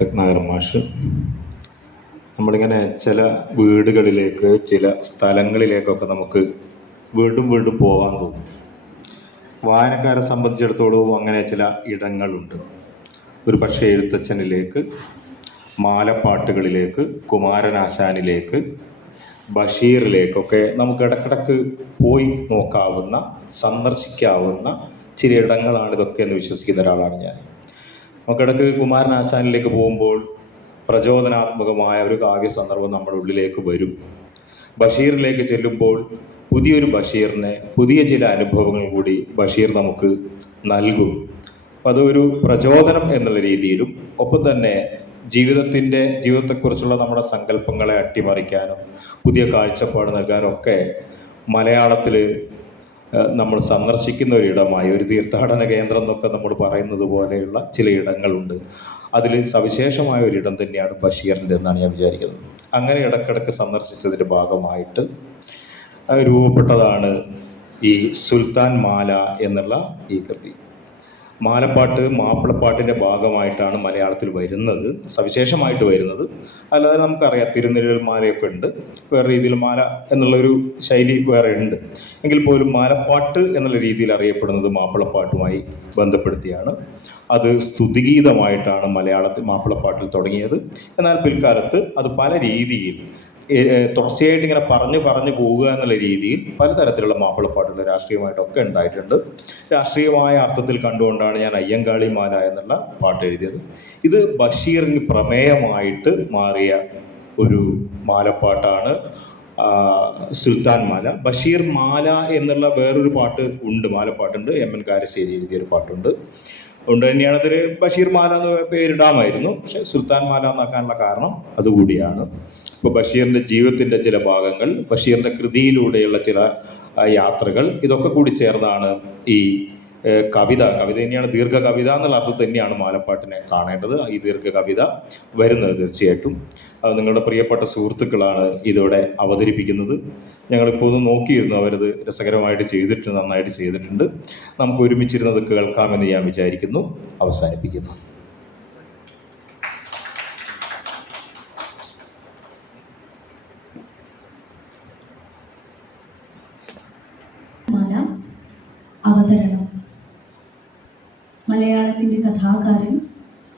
രത്നാകരൻ മാഷ്. നമ്മളിങ്ങനെ ചില വീടുകളിലേക്ക്, ചില സ്ഥലങ്ങളിലേക്കൊക്കെ നമുക്ക് വീണ്ടും വീണ്ടും പോകാൻ തോന്നും. വായനക്കാരെ സംബന്ധിച്ചിടത്തോളം അങ്ങനെ ചില ഇടങ്ങളുണ്ട്. ഒരു പക്ഷേ എഴുത്തച്ഛനിലേക്ക്, മാലപ്പാട്ടുകളിലേക്ക്, കുമാരനാശാനിലേക്ക്, ബഷീറിലേക്കൊക്കെ നമുക്ക് ഇടക്കിടക്ക് പോയി നോക്കാവുന്ന, സന്ദർശിക്കാവുന്ന ചില ഇടങ്ങളാണ് ഇതൊക്കെ എന്ന് വിശ്വസിക്കുന്ന ഒരാളാണ് ഞാൻ. നമുക്കിടക്ക് കുമാരനാശാനിലേക്ക് പോകുമ്പോൾ പ്രചോദനാത്മകമായ ഒരു കാവ്യ സന്ദർഭം നമ്മുടെ ഉള്ളിലേക്ക് വരും. ബഷീറിലേക്ക് ചെല്ലുമ്പോൾ പുതിയൊരു ബഷീറിനെ, പുതിയ ചില അനുഭവങ്ങൾ കൂടി ബഷീർ നമുക്ക് നൽകും. അതൊരു പ്രചോദനം എന്നുള്ള രീതിയിലും ഒപ്പം തന്നെ ജീവിതത്തെക്കുറിച്ചുള്ള നമ്മുടെ സങ്കല്പങ്ങളെ അട്ടിമറിക്കാനും പുതിയ കാഴ്ചപ്പാട് നൽകാനും ഒക്കെ മലയാളത്തിൽ നമ്മൾ സന്ദർശിക്കുന്ന ഒരിടമായി, ഒരു തീർത്ഥാടന കേന്ദ്രം എന്നൊക്കെ നമ്മൾ പറയുന്നത് പോലെയുള്ള ചില ഇടങ്ങളുണ്ട്. അതിൽ സവിശേഷമായ ഒരിടം തന്നെയാണ് ബഷീറിൻ്റെ എന്നാണ് ഞാൻ വിചാരിക്കുന്നത്. അങ്ങനെ ഇടക്കിടക്ക് സന്ദർശിച്ചതിൻ്റെ ഭാഗമായിട്ട് രൂപപ്പെട്ടതാണ് ഈ സുൽത്താൻ മാല എന്നുള്ള ഈ കൃതി. മാലപ്പാട്ട് മാപ്പിളപ്പാട്ടിൻ്റെ ഭാഗമായിട്ടാണ് മലയാളത്തിൽ വരുന്നത്, സവിശേഷമായിട്ട് വരുന്നത്. അല്ലാതെ നമുക്കറിയാം തിരുനെല്ലൽ മാലയൊക്കെ ഉണ്ട്, വേറെ രീതിയിൽ മാല എന്നുള്ളൊരു ശൈലി വേറെ ഉണ്ട്. എങ്കിൽ പോലും മാലപ്പാട്ട് എന്നുള്ള രീതിയിൽ അറിയപ്പെടുന്നത് മാപ്പിളപ്പാട്ടുമായി ബന്ധപ്പെടുത്തിയാണ്. അത് സ്തുതിഗീതമായിട്ടാണ് മലയാളത്തിൽ മാപ്പിളപ്പാട്ടിൽ തുടങ്ങിയത്. എന്നാൽ പിൽക്കാലത്ത് അത് പല രീതിയിൽ തുടർച്ചയായിട്ട് ഇങ്ങനെ പറഞ്ഞു പോവുക എന്നുള്ള രീതിയിൽ പലതരത്തിലുള്ള മാപ്പിളപ്പാട്ടുകൾ രാഷ്ട്രീയമായിട്ടൊക്കെ ഉണ്ടായിട്ടുണ്ട്. രാഷ്ട്രീയമായ അർത്ഥത്തിൽ കണ്ടുകൊണ്ടാണ് ഞാൻ അയ്യങ്കാളി മാല എന്നുള്ള പാട്ട് എഴുതിയത്. ഇത് ബഷീറിന് പ്രമേയമായിട്ട് മാറിയ ഒരു മാലപ്പാട്ടാണ് സുൽത്താൻ മാല. ബഷീർ മാല എന്നുള്ള വേറൊരു പാട്ട് ഉണ്ട്, മാലപ്പാട്ടുണ്ട്. MN കാരശ്ശേരി എഴുതിയൊരു പാട്ടുണ്ട്. അതുകൊണ്ട് തന്നെയാണ് അതിൽ ബഷീർ മാല എന്ന് പേരിടാമായിരുന്നു, പക്ഷേ സുൽത്താൻ മാല എന്നാക്കാനുള്ള കാരണം അതുകൂടിയാണ്. ഇപ്പോൾ ബഷീറിൻ്റെ ജീവിതത്തിൻ്റെ ചില ഭാഗങ്ങൾ, ബഷീറിൻ്റെ കൃതിയിലൂടെയുള്ള ചില യാത്രകൾ, ഇതൊക്കെ കൂടി ചേർന്നാണ് ഈ കവിത തന്നെയാണ്, ദീർഘ കവിത എന്നുള്ള അർത്ഥത്തിൽ തന്നെയാണ് മാലപ്പാട്ടിനെ കാണേണ്ടത്. ഈ ദീർഘ കവിത വരുന്നത് തീർച്ചയായിട്ടും അത് നിങ്ങളുടെ പ്രിയപ്പെട്ട സുഹൃത്തുക്കളാണ് ഇതിവിടെ അവതരിപ്പിക്കുന്നത്. ഞങ്ങളിപ്പോൾ ഒന്ന് നോക്കിയിരുന്നു, അവരത് രസകരമായിട്ട് ചെയ്തിട്ടുണ്ട്, നന്നായിട്ട് ചെയ്തിട്ടുണ്ട്. നമുക്ക് ഒരുമിച്ചിരുന്നത് കേൾക്കാമെന്ന് ഞാൻ വിചാരിക്കുന്നു. അവസാനിപ്പിക്കുന്നു. അവതരണം. മലയാളത്തിൻ്റെ കഥാകാരൻ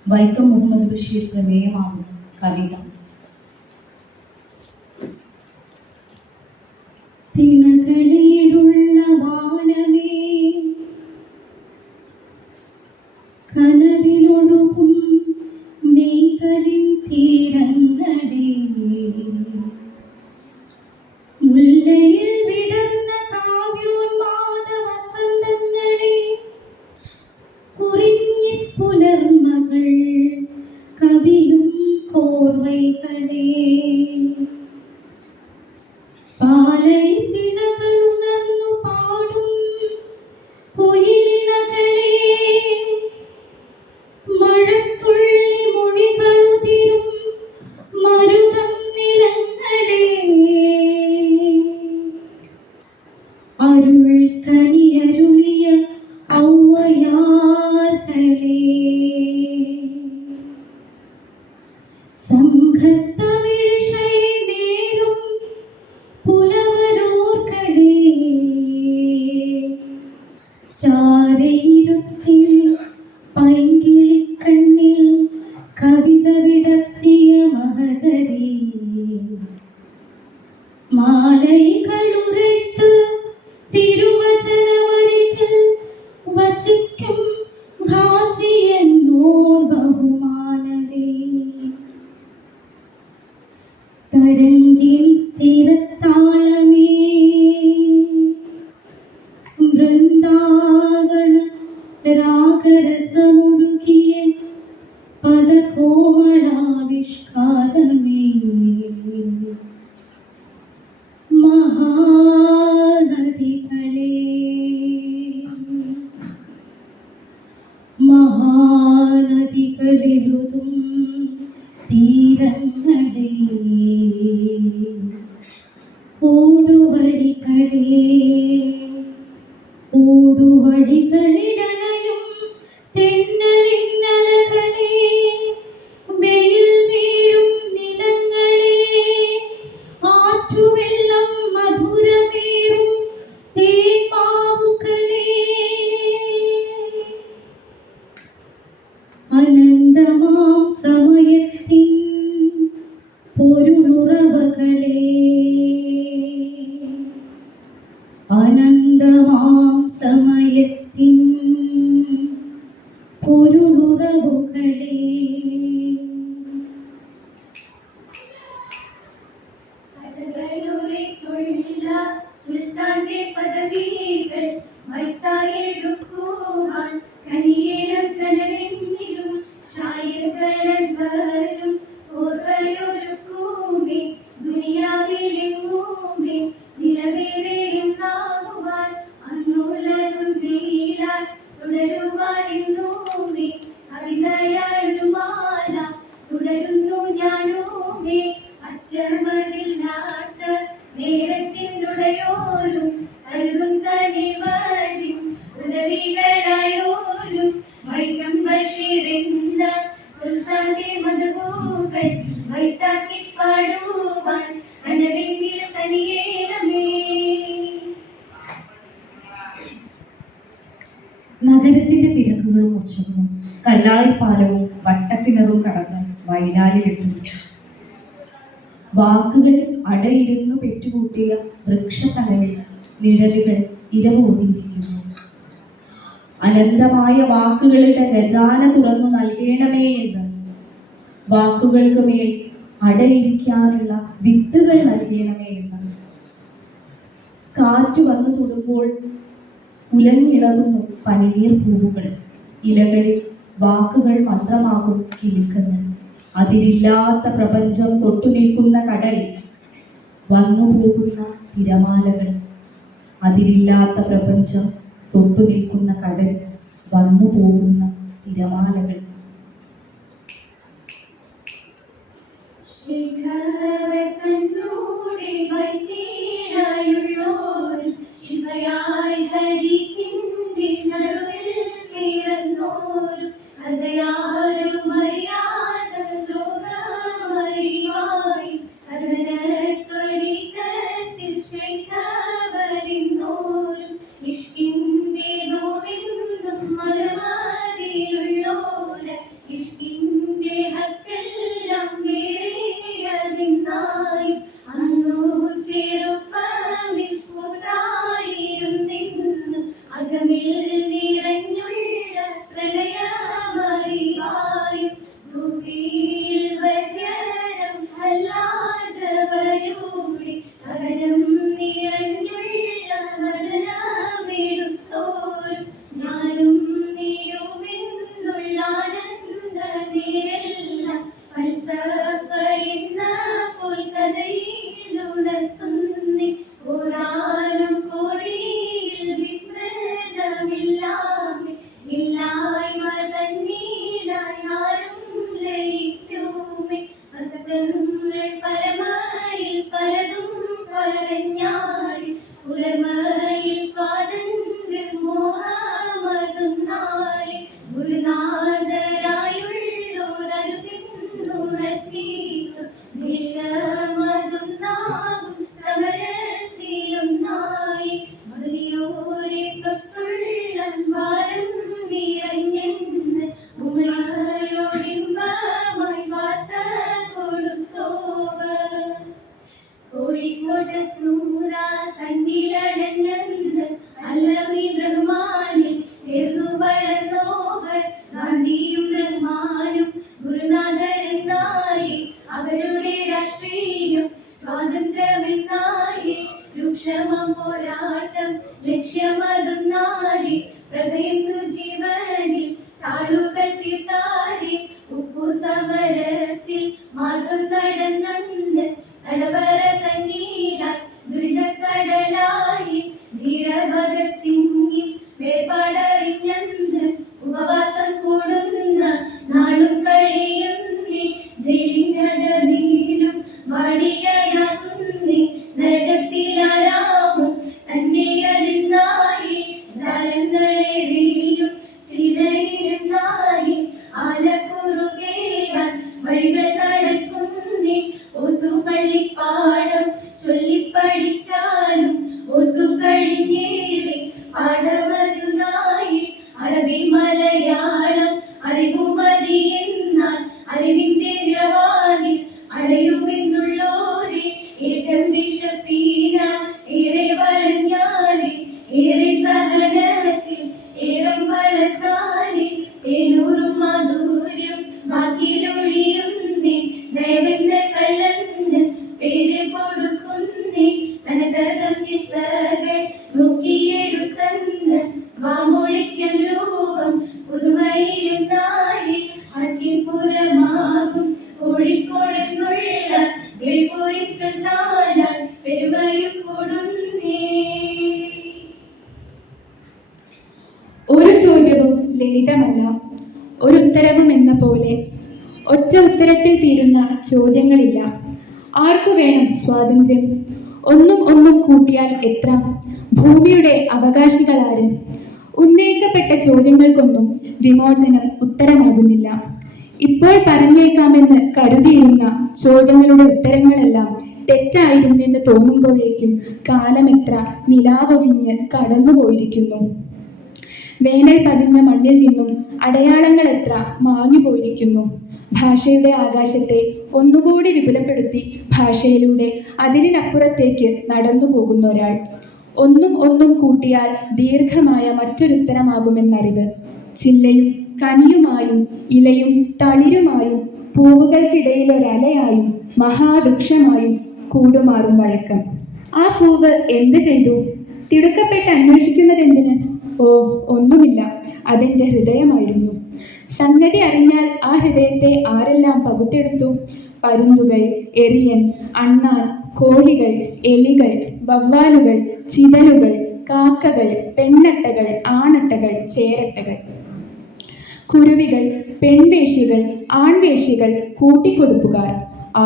വൈക്കം മുഹമ്മദ് ബഷീർ പ്രമേയമാകുന്ന കവിത. തിണകളിലുള്ള വാനമേ, കനവിലൊഴുകും നെയ്തലിൻ തീരങ്ങളേ, മുല്ലയിൽ വിടർന്ന കാവ്യോന്മാദ വസന്തങ്ങളെ, പുലർമകൾ കവിയും കോർവൈകളെ, പാലൈത്തിണകൾ ഉണർന്നു പാടും കുയിലിണകളെ, മഴത്തുള്ളി മൊഴികളുതിരും മരുതം നിലങ്ങളെ, അരുൾ കനിയരുളിയ ഔവയാർകളെ, സംഘത്തമിഴിശൈ നേരും പുലവരോർകളെ, ചാരയിരുത്തി പൈങ്കിളിക്കണ്ണിൽ കവിത വിടർത്തിയ മഹതരേ, മാലൈകളുറത്ത് തിരുവചനവരികിൽ വസിക്കും ഭാസിയെന്നോർ ബഹുമാനവേ, തരംഗിണി തിരത്താളമേ, വൃന്ദാവന രാഗരസമൊഴുകിയ പദകോമളാവിഷ്കാരമേ, മഹാനദികളിലുതും തീരങ്ങളെ, ഊടുവഴികളിലണയും തെന്നലിന്നലകളെ, മകളെവരും ഓർവയൊരുക്കൂമേ ദുനിയാവിലെങ്ങൂമേ നിലവേറെയുന്നാകുവാൻ അന്നുലകും നീലാൽ തുടരുവാൻ ഇന്നൂമേ കവിതയായൊരു മാല തുടരുന്നു ഞാനൂമേ അറ്റമതില്ലാത്ത നേരത്തിനുടയോരും കരുതും തനിവരും ഉദവികളായോരും വൈക്കം ബഷീർ എന്ന സുൽത്താന്റെ മധുകൾ വൈത്താക്കി പാടുവാൻ കനവെങ്കിലും കനിയേണമേ. നഗരത്തിന്റെ തിരക്കുകളും ഉച്ചകളും കല്ലായിപ്പാലവും വട്ടക്കിണറും കടന്ന് വയലാലിലെത്തുന്നു. വാക്കുകൾ അടയിരുന്നു പെറ്റുകൂട്ടിയ വൃക്ഷത്തണലിൽ നിഴലുകൾ ഇരവോതിയിരിക്കുന്നു. അനന്തമായ വാക്കുകളുടെ ഖജാന തുറന്നു നൽകണമേ എന്ന്, വാക്കുകൾക്ക് മേൽ അടയിരിക്കാനുള്ള വിത്തുകൾ നൽകണമേ എന്ന്. കാറ്റ് വന്നു തൊടുമ്പോൾ ഉലഞ്ഞിളകുന്നു പനിനീർ പൂവുകൾ, ഇലകളിൽ വാക്കുകൾ മന്ത്രമാകും കിലുക്കുന്നു. അതിരില്ലാത്ത പ്രപഞ്ചം തൊട്ടു നിൽക്കുന്ന കടൽ, വന്നു പോകുന്ന തിരമാലകൾ. അതിരില്ലാത്ത പ്രപഞ്ചം തൊട്ടു നിൽക്കുന്ന കടൽ, വന്നു പോകുന്ന തിരമാലകൾ. ശിവയായി ഹരിക്കിന്റെ നടുവിൽ പിറന്നോരും ഹൃദയാരും അറിയാത ലോകമറിവായി ഹൃദയത്വരിക്കത്തിൽ ശൈഖവരിന്നോരും ഇഷ്കിന്റെ നോവെന്നും മരമതിലുള്ളോര് ഇഷ്കിന്റെ ഹക്കെല്ലാം വേറിയതിന്നായി അന്നു ചെറുപ്പമിൽ കൂട്ടായിരുന്നിന്ന് അകമിൽ നിറഞ്ഞുള്ള പ്രണയമറിവായും സുഖിയിൽ വര്യരം ഹല്ലാജവരുടെ അകരം നിറഞ്ഞുള്ള വചനമെടുത്തോരും ഞാനും നീയുമെന്നുള്ള ആനന്ദ നേരെല്ലാം ഫൽസഫ എന്ന പുൽക്കഥയിലുണർത്തുന്നി ഓരാനും കോടിയിൽ വിസ്മൃതമില്ലാമെ ഇല്ലായ്മ തന്നീലായാലും ലയിക്കുമേ ഭക്തങ്ങൾ പരമയിൽ പലതും പറഞ്ഞാൽ പുലർമയിൽ സ്വാതന്ത്ര്യം മോഹമതുന്നാലെ ഗുരുനാഥരായുള്ളോരരുതിന്നുണർത്തിയിട്ടു ദേശമതുന്നാകും സമരത്തിലൊന്നായി മതിയോരെ തൊട്ടുള്ള ഭാരം നിറഞ്ഞെന്ന് ഉമയോടിമ്പമായി വാർത്ത കൊടുത്തോവർ. കോഴിക്കോട്ടത്തൂര തന്നിലടഞ്ഞെന്ന് അല്ലമീൻ റഹ്മാനിൽ ചേർന്നു വളർന്നോവർ. ഗാന്ധിയും റഹ്മാനും ഗുരുനാഥരെന്നായി അവരുടെ രാഷ്ട്രീയം സ്വാതന്ത്ര്യമെന്നായി രൂക്ഷമം പോരാട്ടം ലക്ഷ്യമതൊന്നായി പ്രഭയുന്നു ജീവനിൽ താളുകൾ തീർത്താരി ഉപ്പു സമരത്തിൽ മാർഗം നടന്നെന്ന് തടവറ തന്നീരായി ദുരിതക്കടലായി ധീര ഭഗത് സിംഗിൽ വേർപാടറിഞ്ഞെന്ന് ഉപവാസം കൂടുന്ന നാളും കഴിയുന്നി ജയിലിനകമീലും വാടികയാകുന്നി നരകത്തിലാരാമും തന്നെ അടിന്നായി ജാലങ്ങളേറിയും സീതയിരുന്നായി ആനക്കുറുകേയാൻ വഴികൾ നടക്കുന്നി ഒറ്റ ഉത്തരത്തിൽ തീരുന്ന ചോദ്യങ്ങളില്ല. ആർക്കു വേണം സ്വാതന്ത്ര്യം? ഒന്നും ഒന്നും കൂട്ടിയാൽ എത്ര? ഭൂമിയുടെ അവകാശികളാര്? ഉന്നയിക്കപ്പെട്ട ചോദ്യങ്ങൾക്കൊന്നും വിമോചനം ഉത്തരമാകുന്നില്ല. ഇപ്പോൾ പറഞ്ഞേക്കാമെന്ന് കരുതിയിരുന്ന ചോദ്യങ്ങളുടെ ഉത്തരങ്ങളെല്ലാം തെറ്റായിരുന്നെന്ന് തോന്നുമ്പോഴേക്കും കാലമെത്ര നിലാവൊഴിഞ്ഞ് കടന്നുപോയിരിക്കുന്നു. വേനൽ പതിഞ്ഞ മണ്ണിൽ നിന്നും അടയാളങ്ങൾ എത്ര മാഞ്ഞുപോയിരിക്കുന്നു. ഭാഷയുടെ ആകാശത്തെ ഒന്നുകൂടി വിപുലപ്പെടുത്തി ഭാഷയിലൂടെ അതിരിനപ്പുറത്തേക്ക് നടന്നു പോകുന്ന ഒരാൾ. ഒന്നും ഒന്നും കൂട്ടിയാൽ ദീർഘമായ മറ്റൊരുത്തരമാകുമെന്നറിവ്. ചില്ലയും കനിയുമായും ഇലയും തളിരുമായും പൂവുകൾക്കിടയിലൊരലയായും മഹാവൃക്ഷമായും കൂടുമാറും വഴക്കം. ആ പൂവ് എന്ത് ചെയ്തു? തിടുക്കപ്പെട്ട് അന്വേഷിക്കുന്നതെന്തിന്? ഓ, ഒന്നുമില്ല, അതെന്റെ ഹൃദയമായിരുന്നു. സംഗതി അറിഞ്ഞാൽ ആ ഹൃദയത്തെ ആരെല്ലാം പകുത്തെടുത്തു? പരുന്തുകൾ, എറിയൻ, അണ്ണാൻ, കോഴികൾ, എലികൾ, വവ്വാലുകൾ, ചിതലുകൾ, കാക്കകൾ, പെണ്ണട്ടകൾ, ആണട്ടകൾ, ചേരട്ടകൾ, കുരുവികൾ, പെൺവേശ്യകൾ, ആൺവേശ്യകൾ, കൂട്ടിക്കൊടുപ്പുകാർ,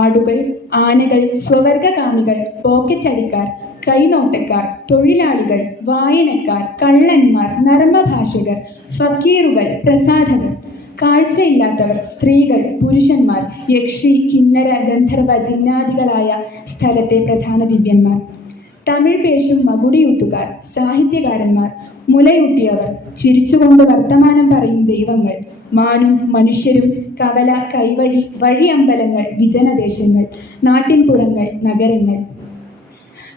ആടുകൾ, ആനകൾ, സ്വവർഗകാമികൾ, പോക്കറ്റടിക്കാർ, കൈനോട്ടക്കാർ, തൊഴിലാളികൾ, വായനക്കാർ, കള്ളന്മാർ, നർമ്മഭാഷകർ, ഫക്കീറുകൾ, പ്രസാധകർ, കാഴ്ചയില്ലാത്തവർ, സ്ത്രീകൾ, പുരുഷന്മാർ, യക്ഷി, കിന്നര, ഗന്ധർവ, ജിന്നാദികളായ സ്ഥലത്തെ പ്രധാന ദിവ്യന്മാർ, തമിഴ് പേശും മകുടിയൂത്തുകാർ, സാഹിത്യകാരന്മാർ, മുലയൂട്ടിയവർ, ചിരിച്ചുകൊണ്ട് വർത്തമാനം പറയും ദൈവങ്ങൾ, മാനും മനുഷ്യരും, കവല, കൈവഴി, വഴിയമ്പലങ്ങൾ, വിജനദേശങ്ങൾ, നാട്ടിൻപുറങ്ങൾ, നഗരങ്ങൾ,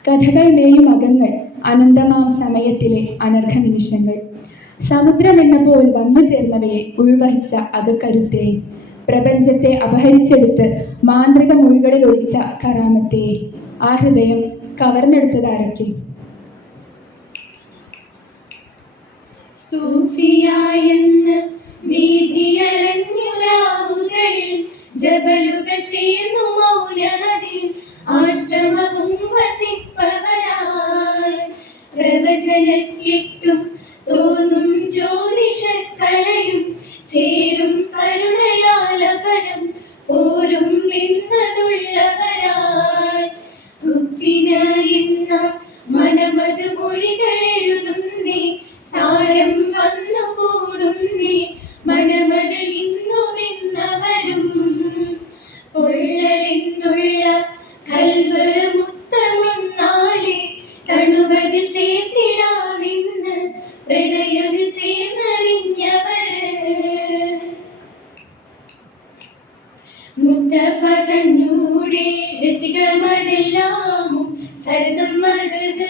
കഥകൾ മേയും അകങ്ങൾ, അനന്തമാം സമയത്തിലെ അനർഘ നിമിഷങ്ങൾ, സമുദ്രമെന്ന പോൽ വന്നു ചേർന്നവയെ ഉൾവഹിച്ച അകക്കരുത്തെ, പ്രപഞ്ചത്തെ അപഹരിച്ചെടുത്ത് മാന്ത്രിക മൊഴികളിൽ ഒളിച്ച കറാമത്തെ. ആ ഹൃദയം കവർന്നെടുത്തതാരൊക്കെ? സൂഫിയായെന്ന് വീതിയലഞ്ഞുരാവുകളിൽ ജബലുകൾ ചേർന്നു മൗനമതിൽ ആശ്രമവും വസിപ്പവരായി പ്രവചനക്കെട്ടും തോന്നും ജ്യോതിഷക്കലയും ചേരും കരുണയാലപരം പോരും എന്നതുള്ളവരായി ഭുക്തിന എന്ന മനമത് മൊഴികൾ എഴുതുന്നേ സാരം വന്നു കൂടുന്നേ മനമതിൽ നിന്നുമെന്നവരും പൊള്ളലെന്നുള്ള കൽബ് മുത്തമൊന്നാലെ തണുവതിൽ ചേർത്തിടാമെന്ന് പ്രണയമിൽ ചേർന്നറിഞ്ഞവര് മുത്തഫ തന്നൂടെ രസികമതെല്ലാമും സരസം മതക്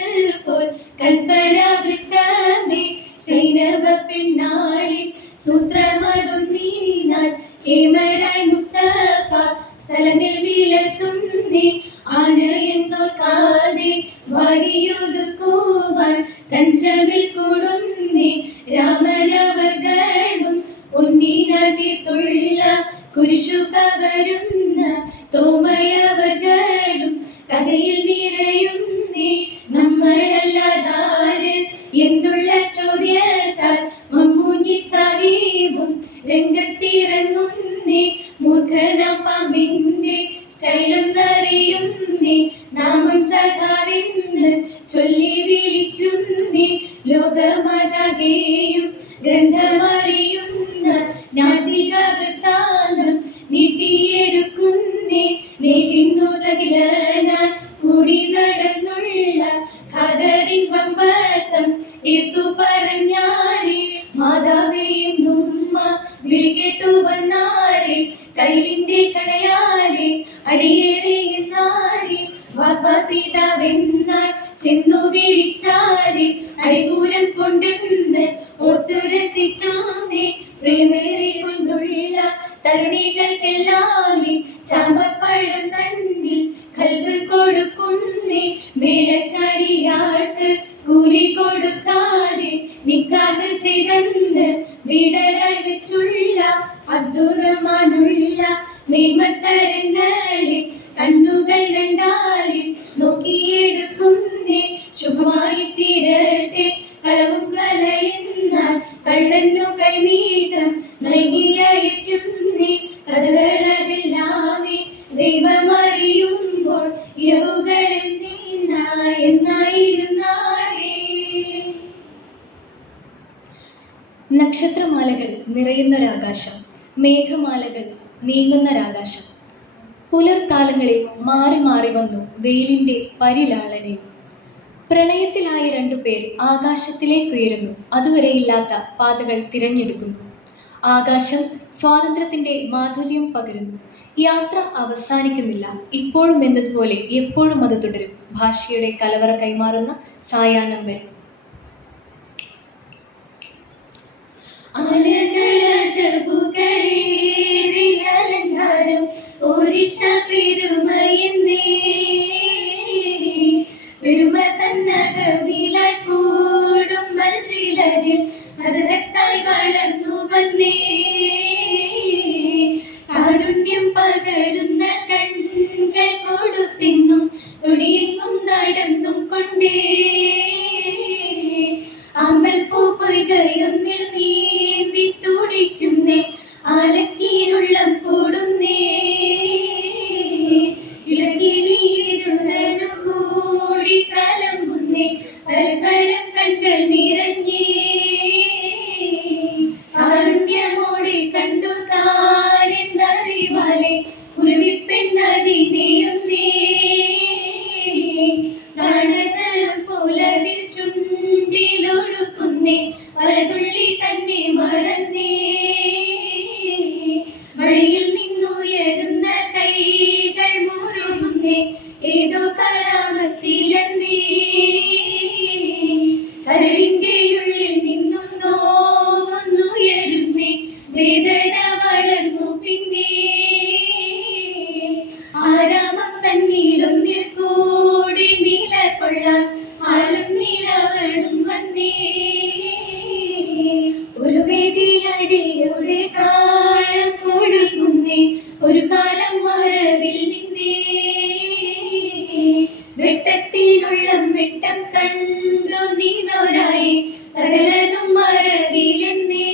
പോൽ കൽപ്പന വൃത്തമേ സൈനവ പെണ്ണാളി സൂത്രമതും നീനാൽ ഹേമരായ് മുത്തഫ സലമിൽ വിലസുന്നേ ആനയെന്നോക്കാതെ വാരിയൊതുക്കുവാൻ കഞ്ചമിൽ കൂടുന്നേ രാമനവർഗളും പൊന്നിനാൽ തീർത്തുള്ള കുരിശു കവരുന്ന തോമയവർഗളും കഥയിൽ നിറയുന്നേ നമ്മളല്ലാതാര് എന്നുള്ള ചോദ്യത്താൽ മമ്മൂഞ്ഞി സാഹിബും രംഗത്തിറങ്ങുന്നേ മൂർഖനാം പാമ്പിന്റെ സ്റ്റൈലൊന്നറിയുന്നേ നാമം സഖാവെന്ന് ചൊല്ലി വിളിക്കുന്നേ ലോകമാതാകെയും ഗ്രന്ഥമറിയുന്ന നാസിക വൃത്താന്തം നീട്ടിയെടുക്കുന്നേ നേതിന്നുതകിലാൻ കൂടി നടന്നുള്ള ഖദറിൻ വമ്പത്തം തീർത്തു പറഞ്ഞാരെ മാതാവേ എന്നുമ്മ വിളികെട്ടു വന്നാരെ കൈലിന്റെ കണയാരെ അടിയേറെ എന്നാരെ വാപ്പ പിതാവെന്നാൽ ചെന്നു വിളിച്ചാരെ അടിപൂരം കൊണ്ടെന്ന് ഓർത്തു രസിച്ചാന്നേ പ്രേമേറി കൊണ്ടുള്ള തരുണികൾക്കെല്ലാമേ ചാമ്പപ്പഴം തന്നിൽ കൽബ് കൊടുക്കുന്നേ വേലക്കാരിയാൾക്ക് കൂലി കൊടുക്കാതെ നിക്കാഹ് ചെയ്തെന്ന് വീടരായി വെച്ചുള്ള അബ്ദുറഹ്മാനുള്ള മേന്മത്തരങ്ങളെ കണ്ണുകൾ രണ്ടാലെ നോക്കിയെടുക്കുന്നേ ശുഭമായി തീരട്ടെ കളവും കലയെന്നാൽ കള്ളന്നു കൈനീട്ടം നൽകിയയക്കുന്നേ കഥകള ദൈവമറിയുമ്പോൾ ഇരവുകളിൽ എന്നായിരുന്നാരേ. നക്ഷത്രമാലകൾ നിറയുന്നൊരാകാശം, മേഘമാലകൾ നീങ്ങുന്നൊരാകാശം. പുലർക്കാലങ്ങളിൽ മാറി മാറി വന്നു വെയിലിൻ്റെ പരിലാളനെ. പ്രണയത്തിലായ രണ്ടുപേർ ആകാശത്തിലേക്കുയരുന്നു, അതുവരെയില്ലാത്ത പാതകൾ തിരഞ്ഞെടുക്കുന്നു. ആകാശം സ്വാതന്ത്ര്യത്തിൻ്റെ മാധുര്യം പകരുന്നു. യാത്ര അവസാനിക്കുന്നില്ല, ഇപ്പോഴും എന്നതുപോലെ എപ്പോഴും അത് തുടരും. ഭാഷയുടെ കലവറ കൈമാറുന്ന സായാഹ്നം വരെ. അലങ്കാരം ഒരിഷ പെരുമയെന്നേ, പെരുമ തന്നകവില കൂടും മനസ്സിലതിൽ അർഹത്തായി വളർന്നു വന്നേ. കാരുണ്യം പകരുന്ന കൺകൾ കൊടുത്തെങ്ങും തുടിയെങ്ങും നടന്നും കൊണ്ടേ. അമ്പൽപ്പൂ പൊയ്കയൊന്നിൽ നീന്തി തുടിക്കുന്നേ, ആലക്കീരുള്ളം കൂടുന്നേ. ഇടക്കിളിയിരുതനു കൂടി കലമ്പുന്നേ, പരസ്പരം കൺകൾ നിറഞ്ഞേ. കാരുണ്യമോടെ കണ്ടു താനെന്നറിവാലെ കുരുവിപ്പെണ്ണതിനെയുന്നേ. പ്രാണജലം പോലതിൽ ചുണ്ടിലൊഴുക്കുന്നേ, പലതുള്ളി തന്നെ മറന്നേ. വഴിയിൽ നിന്നുയരുന്ന കൈകൾ മുറുകുന്നേ, ഏതോ കരാമത്തിലെന്നേ. കരളിൻ്റെ ഉള്ളിൽ നിന്നും നോവുന്നുയരുന്നേ, വേദന വളർന്നു പിന്നെ. ആരാമം തന്നീടൊന്നിൽ കൂടി നിലകൊള്ളാൻ ആലും നിലവളും വന്നേ. ഒരു വേദിയടിയുടെ കാലം കൊഴുകുന്നേ, ഒരു കാലം മറവിൽ നിന്നേ. വെട്ടത്തിനുള്ളം വെട്ടം കണ്ടു നിന്നോരായി, സകലതും മറവിലെന്നേ.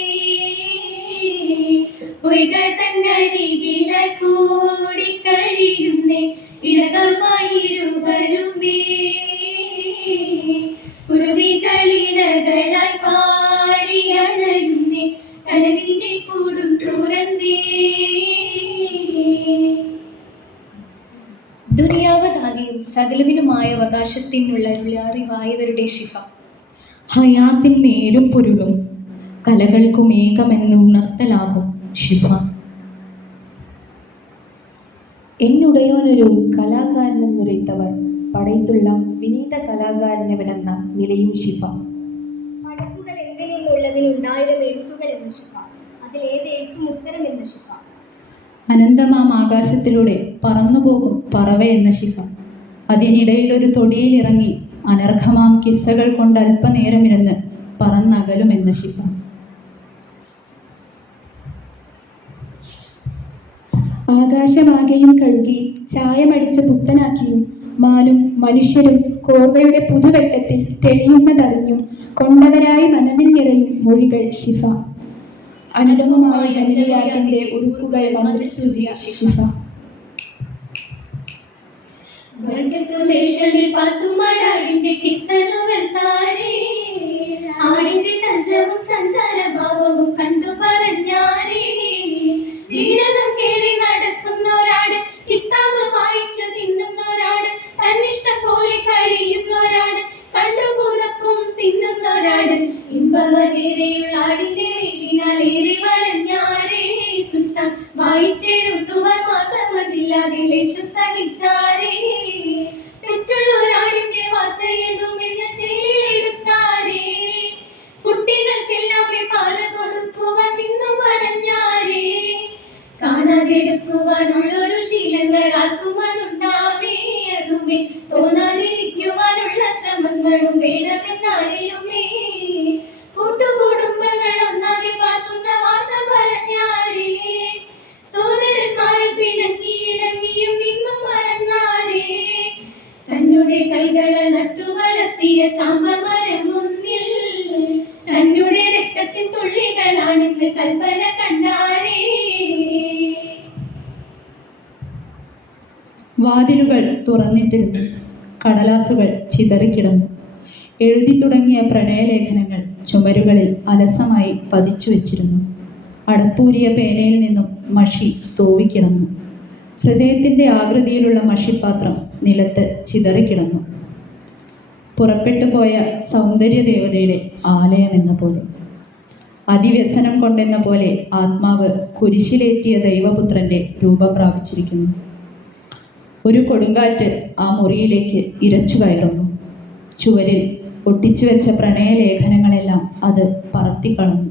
പൊയ്ക തന്നരികില കൂടി കഴിയുന്നേ, ഇടകമായിരുവരുമേ. കുരുവികളിണകളായി പാടിയണയുന്നേ, കനവിന്റെ കൂടും തുറന്നേ. ദുനിയാവധാനിയും സകലതിനുമായ അവകാശത്തിനുള്ള അറിവായവരുടെ ശിഫ. ഹയാത്തിൻ നേരും പൊരുളും കലകൾക്കും ഏകമെന്ന് ഉണർത്തലാകും ശിഫ. എന്നുടയോനൊരു കലാകാരനെന്നുരൈത്തവർ പടയത്തുള്ള വിനീത കലാകാരനവനെന്ന നിലയും ശിഫ. പടപ്പുകൾ എന്തിനുള്ളതിനുണ്ടായിരം എഴുത്തുകൾ എന്ന ശിഫ, അതിലേത് എഴുത്തും ഉത്തരം എന്ന ശിഫ. അനന്തമാം ആകാശത്തിലൂടെ പറന്നുപോകും പറവ എന്ന ശിഫ. അതിനിടയിലൊരു തൊടിയിലിറങ്ങി അനർഘമാം കിസ്സകൾ കൊണ്ട് അല്പനേരമിരുന്ന് പറന്നകലുമെന്ന ശിഫ. ആകാശമാകെയും കഴുകി ചായമടിച്ച് പുത്തനാക്കിയും മാനും മനുഷ്യരും കോർവയുടെ പുതുവെട്ടത്തിൽ തെളിയുന്നതറിഞ്ഞും കൊണ്ടവരായി മനമിൽ നിറയും മൊഴികൾ ശിഫ. അനുപമമായ ജനജീവിതത്തിന്റെ ഉറുക്കുകൾ മന്ത്രിച്ചുതിയ ശിഫ. ദേശങ്ങളിൽ പാത്തുമാടാടിന്റെ കിസ്സനുവൽ താരേ, ആടിന്റെ തഞ്ചവും സഞ്ചാരഭാവവും കണ്ടു പറഞ്ഞാരേ. വീടകം കേറി നടക്കുന്നൊരാട്, കിത്താബ് വായിച്ചു തിന്നുന്നൊരാട്, തന്നിഷ്ടം പോലെ കഴിയുന്നൊരാട്, കണ്ടുപുറപ്പും തിന്നുന്നൊരാട്. ഇമ്പമതേരെയുള്ള ആടിന്റെ വീടിനാൽ ഏറെ വളഞ്ഞാരേ. സുൽത്താൻ വായിച്ചെഴുതുവാൻ മാത്രമതില്ലാതെ ലേശം സഹിച്ചാരേ. പെറ്റുള്ളൊരാടിന്റെ വാർത്ത എഴുതുമെന്ന് ചേലെടുത്താരേ. കുട്ടികൾക്കെല്ലാമേ പാല കൊടുക്കുവാൻ നിന്നു പറഞ്ഞാരേ. കാണാതെടുക്കുവാനുള്ളൊരു ശീലങ്ങൾ ആർക്കും അതുണ്ടാവേ. അതുമേ തോന്നാതിരിക്കുവാനുള്ള ശ്രമങ്ങളും വേണമെന്നാരിലുമേ. കൂട്ടുകുടുംബങ്ങൾ ഒന്നാകെ പാർക്കുന്ന വാർത്ത പറഞ്ഞാരേ. സോദരന്മാരെ പിണങ്ങി ഇണങ്ങിയും നിന്നു മറന്നാരേ. തന്നുടെ കൈകളെ നട്ടു വളർത്തിയ ചാമ്പമരമൊന്നിൽ തന്നുടെ രക്തത്തിൻ തുള്ളികളാണെന്ന് കൽപ്പന കണ്ടാരേ. വാതിലുകൾ തുറന്നിട്ടിരുന്നു. കടലാസുകൾ ചിതറിക്കിടന്നു. എഴുതി തുടങ്ങിയ പ്രണയലേഖനങ്ങൾ ചുമരുകളിൽ അലസമായി പതിച്ചു വച്ചിരുന്നു. അടപ്പൂരിയ പേനയിൽ നിന്നും മഷി തൂവിക്കിടന്നു. ഹൃദയത്തിൻ്റെ ആകൃതിയിലുള്ള മഷിപ്പാത്രം നിലത്ത് ചിതറിക്കിടന്നു. പുറപ്പെട്ടുപോയ സൗന്ദര്യദേവതയുടെ ആലയമെന്ന പോലെ, അതിവ്യസനം കൊണ്ടെന്ന പോലെ ആത്മാവ് കുരിശിലേറ്റിയ ദൈവപുത്രൻ്റെ രൂപം പ്രാപിച്ചിരിക്കുന്നു. ഒരു കൊടുങ്കാറ്റ് ആ മുറിയിലേക്ക് ഇരച്ചു കയറുന്നു. ചുവരിൽ ഒട്ടിച്ചു വെച്ച പ്രണയലേഖനങ്ങളെല്ലാം അത് പറത്തിക്കളഞ്ഞു.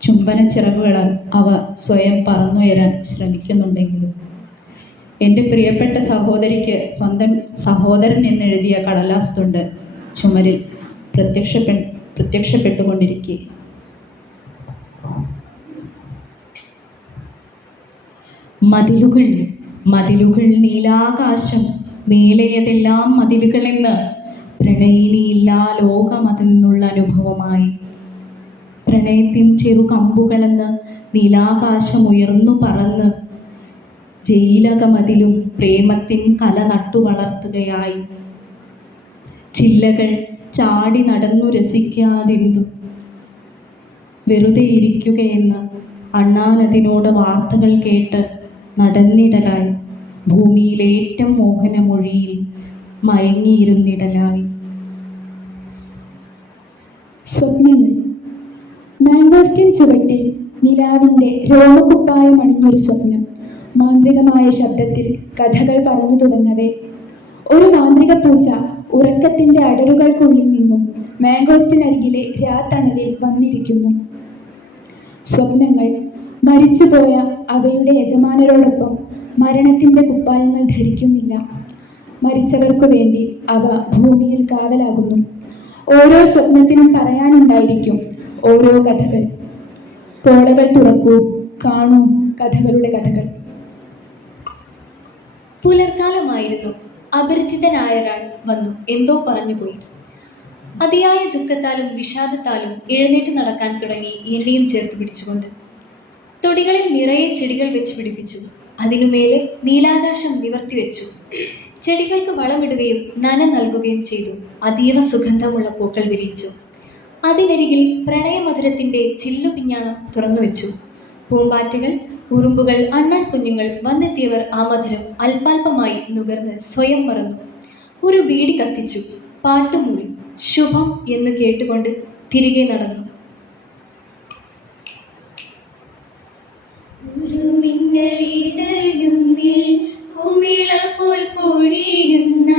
ചുംബന ചിറകുകളാൽ അവ സ്വയം പറന്നുയരാൻ ശ്രമിക്കുന്നുണ്ടെങ്കിലും എൻ്റെ പ്രിയപ്പെട്ട സഹോദരിക്ക് സ്വന്തം സഹോദരൻ എന്നെഴുതിയ കടലാസ് തുണ്ട് ചുമരിൽ പ്രത്യക്ഷപ്പെട്ടുകൊണ്ടിരിക്കെ മതിലുകൾ മതിലുകൾ നീലാകാശം, മേലെയതെല്ലാം മതിലുകളെന്ന് പ്രണയിനിയില്ലാ ലോകം അതിൽ നിന്നുള്ള അനുഭവമായി. പ്രണയത്തിൻ ചെറു കമ്പുകളെന്ന് നീലാകാശം ഉയർന്നു പറന്ന് ജയിലകമതിലും പ്രേമത്തിൻ കല നട്ടു വളർത്തുകയായി. ചില്ലകൾ ചാടി നടന്നു രസിക്കാതെന്തു വെറുതെ ഇരിക്കുകയെന്ന് അണ്ണാനതിനോട് വാർത്തകൾ കേട്ട് നടന്നിടലായി. ഭൂമിയിലേറ്റം മോഹനമൊഴിയിൽ മയങ്ങിയിരുന്നിടലായി. സ്വപ്നങ്ങൾ. മാംഗോസ്റ്റിൻ ചുവട്ടിൽ നിലാവിൻ്റെ രോമകുപ്പായം അണിഞ്ഞൊരു സ്വപ്നം. മാന്ത്രികമായ ശബ്ദത്തിൽ കഥകൾ പറഞ്ഞു തുടങ്ങവേ ഒരു മാന്ത്രിക പൂച്ച ഉറക്കത്തിൻ്റെ അടരുകൾക്കുള്ളിൽ നിന്നും മാംഗോസ്റ്റിനരികിലെ രാത്തണലിൽ വന്നിരിക്കുന്നു. സ്വപ്നങ്ങൾ മരിച്ചുപോയ അവയുടെ യജമാനരോടൊപ്പം മരണത്തിൻ്റെ കുപ്പായങ്ങൾ ധരിക്കുന്നില്ല. മരിച്ചവർക്കു വേണ്ടി അവ ഭൂമിയിൽ കാവലാകുന്നു. ഓരോ സ്വപ്നത്തിനും പറയാനുണ്ടായിരിക്കും ഓരോ കഥകൾ. പോളകൾ തുറക്കൂ, കാണൂ കഥകളുടെ കഥകൾ. പുലർക്കാലമായിരുന്നു. അപരിചിതനായ ഒരാൾ വന്നു എന്തോ പറഞ്ഞുപോയി. അതിയായ ദുഃഖത്താലും വിഷാദത്താലും എഴുന്നേറ്റ് നടക്കാൻ തുടങ്ങി, എന്നെയും ചേർത്ത് പിടിച്ചുകൊണ്ട്. തൊടികളിൽ നിറയെ ചെടികൾ വെച്ച് പിടിപ്പിച്ചു. അതിനുമേലെ നീലാകാശം നിവർത്തി വെച്ചു. ചെടികൾക്ക് വളമിടുകയും നന നൽകുകയും ചെയ്തു. അതീവ സുഗന്ധമുള്ള പൂക്കൾ വിരിയിച്ചു. അതിനരികിൽ പ്രണയമധുരത്തിൻ്റെ ചില്ലുപിഞ്ഞാണം തുറന്നുവെച്ചു. പൂമ്പാറ്റകൾ, ഉറുമ്പുകൾ, അണ്ണാൻ കുഞ്ഞുങ്ങൾ വന്നെത്തിയവർ ആ മധുരം അല്പാൽപമായി നുകർന്ന് സ്വയം മറന്നു. ഒരു ബീഡി കത്തിച്ചു. പാട്ടുമൂളി ശുഭം എന്ന് കേട്ടുകൊണ്ട് തിരികെ നടന്നു. ഒരു മിന്നലിടയുന്നിൽ കുമിള പോൽ പൊഴിയുന്ന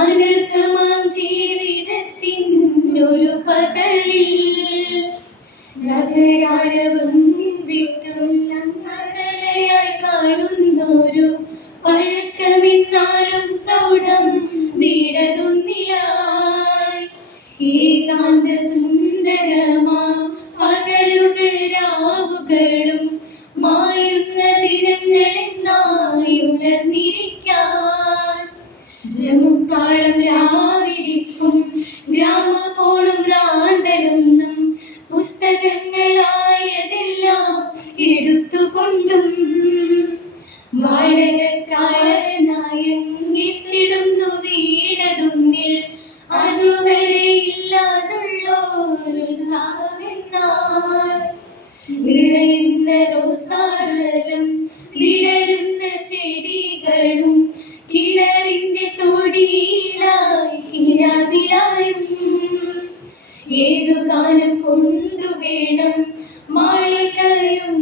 അനർഘമാം ജീവിതത്തിൻ ഒരു പകലിൽ നഗരാരവം വിട്ടും നഗരയായി കാണുന്നൊരു പഴക്കമെന്നാലും പ്രൗഢം വീടതൊന്നിലായി ഏകാന്ത സുന്ദരമാ പകലുകൾ രാവുകളും മായുന്ന ദിനങ്ങളെന്നായി ഉണർന്നിരിക്കാൻ ജമുക്കാളം രാവിരിക്കും ഗ്രാമഫോണും റാന്തലൊന്നും പുസ്തകങ്ങളായതെല്ലാം എടുത്തുകൊണ്ടും വാടകക്കാരനായെത്തിടുന്നു വീടതൊന്നിൽ അതുവരെ ഇല്ലാതുള്ളൊരു സാവെന്നാൽ നിറയുന്ന റോസാരലും വിടരുന്ന ചെടികളും കിണറിന്റെ തൊടിയിലായി കിനാവിലായും ഏതു ഗാനം കൊണ്ടുവേണം മാളികയുന്നതിൻ്റെ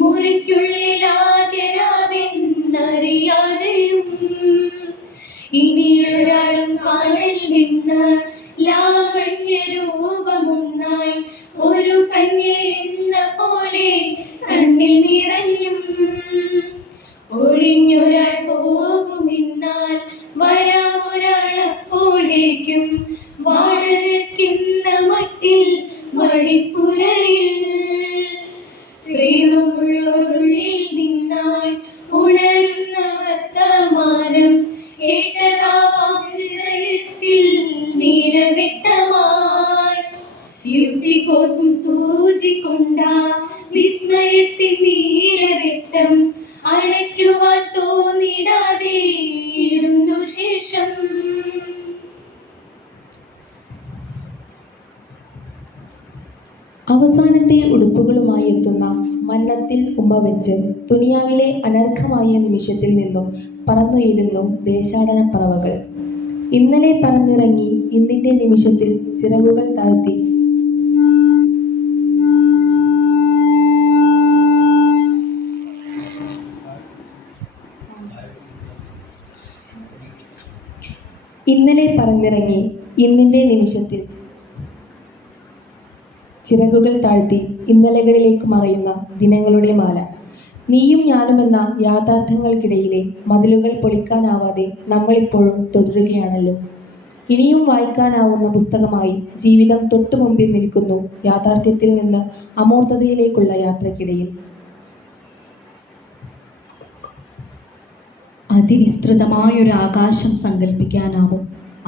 മുറിക്കുള്ളിലാകരാവേ അവസാനത്തെ ഉടുപ്പുകളുമായി എത്തുന്ന മന്നത്തിൽ ഉമ്മ വെച്ച് ദുനിയാവിലെ അനർഘമായ നിമിഷത്തിൽ നിന്നും പറന്നുയരുന്നു ദേശാടന പറവകൾ. ഇന്നലെ പറന്നിറങ്ങി ഇന്നിൻ്റെ നിമിഷത്തിൽ ചിറകുകൾ താഴ്ത്തി. ഇന്നലെ പറന്നിറങ്ങി ഇന്നിൻ്റെ നിമിഷത്തിൽ ചിറകുകൾ താഴ്ത്തി ഇന്നലകളിലേക്ക് മറയുന്ന ദിനങ്ങളുടെ മാല. നീയും ഞാനുമെന്ന യാഥാർത്ഥ്യങ്ങൾക്കിടയിലെ മതിലുകൾ പൊളിക്കാനാവാതെ നമ്മളിപ്പോഴും തുടരുകയാണല്ലോ. ഇനിയും വായിക്കാനാവുന്ന പുസ്തകമായി ജീവിതം തൊട്ടു മുമ്പിൽ നിൽക്കുന്നു യാഥാർത്ഥ്യത്തിൽ നിന്ന് അമൂർത്തതയിലേക്കുള്ള യാത്രക്കിടയിൽ. അതിവിസ്തൃതമായൊരാകാശം സങ്കല്പിക്കാനാവും.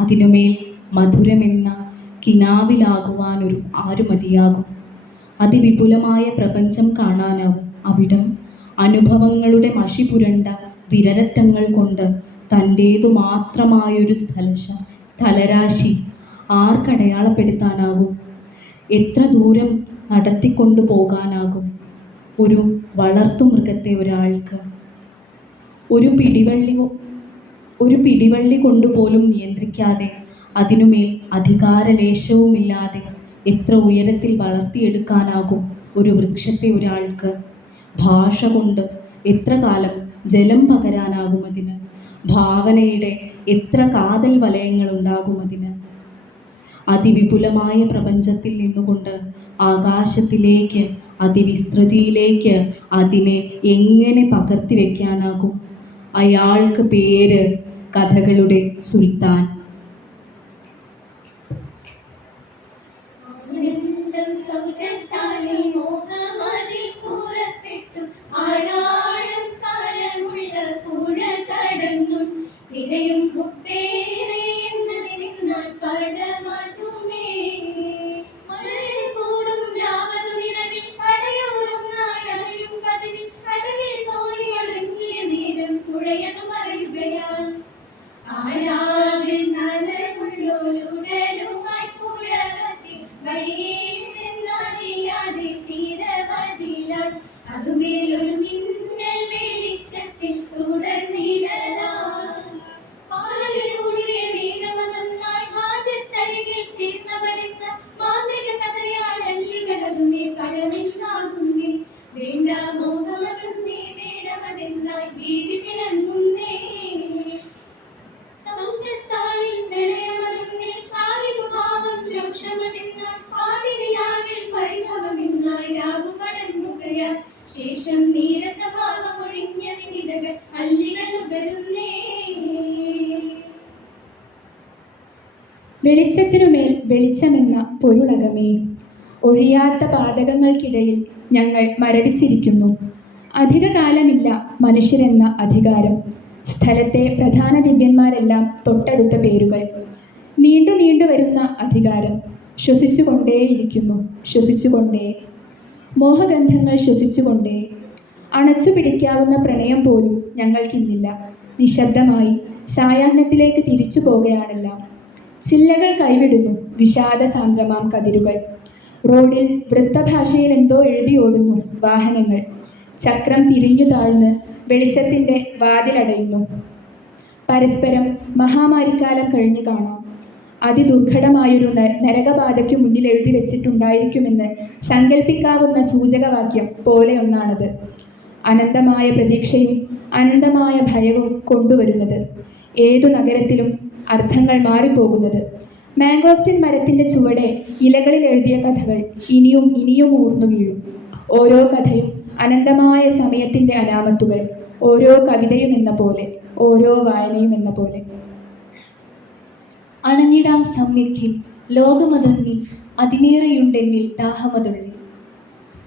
അതിനുമേൽ മധുരമെന്ന കിനാവിലാകുവാനൊരു ആരു മതിയാകും. അതിവിപുലമായ പ്രപഞ്ചം കാണാനാവും. അവിടം അനുഭവങ്ങളുടെ മഷി പുരണ്ട വിരലറ്റങ്ങൾ കൊണ്ട് തൻ്റേതു മാത്രമായൊരു സ്ഥലരാശി ആർക്കടയാളപ്പെടുത്താനാകും? എത്ര ദൂരം നടത്തിക്കൊണ്ടു പോകാനാകും ഒരു വളർത്തുമൃഗത്തെ ഒരാൾക്ക്? ഒരു പിടിവള്ളി കൊണ്ടുപോലും നിയന്ത്രിക്കാതെ, അതിനുമേൽ അധികാരലേശവുമില്ലാതെ എത്ര ഉയരത്തിൽ വളർത്തിയെടുക്കാനാകും ഒരു വൃക്ഷത്തെ ഒരാൾക്ക്? ഭാഷ കൊണ്ട് എത്ര കാലം ജലം പകരാനാകും അതിന്? ഭാവനയുടെ എത്ര കാതൽ വലയങ്ങളുണ്ടാകും അതിന്? അതിവിപുലമായ പ്രപഞ്ചത്തിൽ നിന്നുകൊണ്ട് ആകാശത്തിലേക്ക്, അതിവിസ്തൃതിയിലേക്ക് അതിനെ എങ്ങനെ പകർത്തി വയ്ക്കാനാകും? അയാൾക്ക് പേര് കഥകളുടെ സുൽത്താൻ. ആനന്ദം സൗജത്താളിൽ മോഹമതിൽ പുറപ്പെട്ടു, ആഴാഴം സാരമുള്ള പുഴ കടന്നു, തിരയും ഉപ്പേറെ എന്നതിനാൽ പഴമതുമേ. മഴയിൽ കൂടും രാവതു നിറവിൽ കടയോരൊന്നായി അണയും പതിവിൽ, കടവിൽ തോണി അടങ്ങിയ നേരം പുഴയതു മറയുകയാണ്. ആരാവിൽ നനവുള്ളൊരുടലുമായി പുഴകത്തിൽ വഴിയിൽ നിന്നറിയാതെ തീരവതിലാൽ, അതുമേലൊരു മിന്നൽ വെളിച്ചത്തിൽ തുടർന്നിടലാൽ. പാറകളിലൂടിയ നേരമതന്നായി ഹാജത്തരികിൽ ചേർന്നവരെന്ന മാന്ത്രിക കഥയാൽ അല്ലികളതുമേ പഴമെന്നാകുന്നേ. വേണ്ട മോഹമതുന്നേ വേണമതെന്നായി വീരി വിളങ്ങുന്നേ. സൗജത്താളിൽ പ്രണയമതുന്നിൽ സാഹിബ് ഭാവം രോഷമതെന്നാൽ, പാതിനിലാവിൽ പരിഭവമെന്നായി രാവു കടന്നുകയാൽ, ശേഷം നീരസഭാവമൊഴിഞ്ഞതിനിടകൾ അല്ലികൾ ഉതരുന്നേ. വെളിച്ചത്തിനുമേൽ വെളിച്ചമെന്ന പൊരുളകമേ, ഒഴിയാത്ത പാതകങ്ങൾക്കിടയിൽ ഞങ്ങൾ മരവിച്ചിരിക്കുന്നു. അധികകാലമില്ല മനുഷ്യരെന്ന അധികാരം. സ്ഥലത്തെ പ്രധാന ദിവ്യന്മാരെല്ലാം തൊട്ടടുത്ത പേരുകൾ. നീണ്ടു നീണ്ടു വരുന്ന അധികാരം. ശ്വസിച്ചുകൊണ്ടേയിരിക്കുന്നു, ശ്വസിച്ചുകൊണ്ടേ. മോഹഗന്ധങ്ങൾ ശ്വസിച്ചുകൊണ്ടേ. അണച്ചു പിടിക്കാവുന്ന പ്രണയം പോലും ഞങ്ങൾക്കിന്നില്ല. നിശബ്ദമായി സായാഹ്നത്തിലേക്ക് തിരിച്ചു പോകുകയാണെല്ലാം. ചില്ലകൾ കൈവിടുന്നു വിഷാദസാന്ദ്രമാം കതിരുകൾ. റോഡിൽ വൃത്തഭാഷയിൽ എന്തോ എഴുതിയോടുന്നു വാഹനങ്ങൾ. ചക്രം തിരിഞ്ഞു താഴ്ന്ന് വെളിച്ചത്തിൻ്റെ വാതിലടയുന്നു. പരസ്പരം മഹാമാരിക്കാലം കഴിഞ്ഞു കാണാം. അതിദുർഘടമായൊരു നരകബാധയ്ക്കു മുന്നിൽ എഴുതി വെച്ചിട്ടുണ്ടായിരിക്കുമെന്ന് സങ്കല്പിക്കാവുന്ന സൂചകവാക്യം പോലെയൊന്നാണത്. അനന്തമായ പ്രതീക്ഷയും അനന്തമായ ഭയവും കൊണ്ടുവരുന്നത്. ഏതു നഗരത്തിലും അർത്ഥങ്ങൾ മാറിപ്പോകുന്നത്. മാംഗോസ്റ്റിൻ മരത്തിൻ്റെ ചുവടെ ഇലകളിൽ എഴുതിയ കഥകൾ ഇനിയും ഇനിയും ഊർന്നു വീഴും. ഓരോ കഥയും അനന്തമായ സമയത്തിൻ്റെ അനാമത്തുകൾ. ഓരോ കവിതയും എന്ന പോലെ, ഓരോ വായനയും എന്ന പോലെ. അണഞ്ഞിടാം സമ്യക്കിൽ ലോകമതൊന്നിൽ, അതിനേറെയുണ്ടെന്നിൽ ദാഹമതുള്ളിൽ.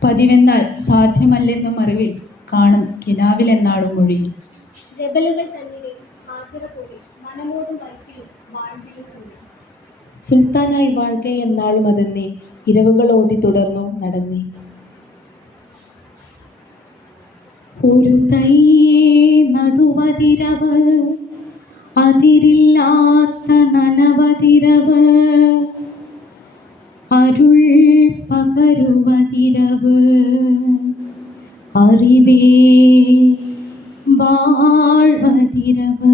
പതിവെന്നാൽ സാധ്യമല്ലെന്നും അറിവിൽ കാണും കിനാവിലെന്നാളും മൊഴിയിൽ. ജബലുകൾ തന്നിലെ ഹാജറ പോലെ മനമോടും വൈത്തിലും വാഴ്വിലും കൂടി. സുൽത്താനായി വാഴ്ക എന്നാളും അതെന്നേ, ഇരവുകളോതി തുടർന്നു നടന്നേ. ഒരു തൈയെ നടുവതിരവ്, അതിരില്ലാത്ത നനവതിരവ്, അരുൾ പകരുവതിരവ് അറിവേ വാഴ്വതിരവ്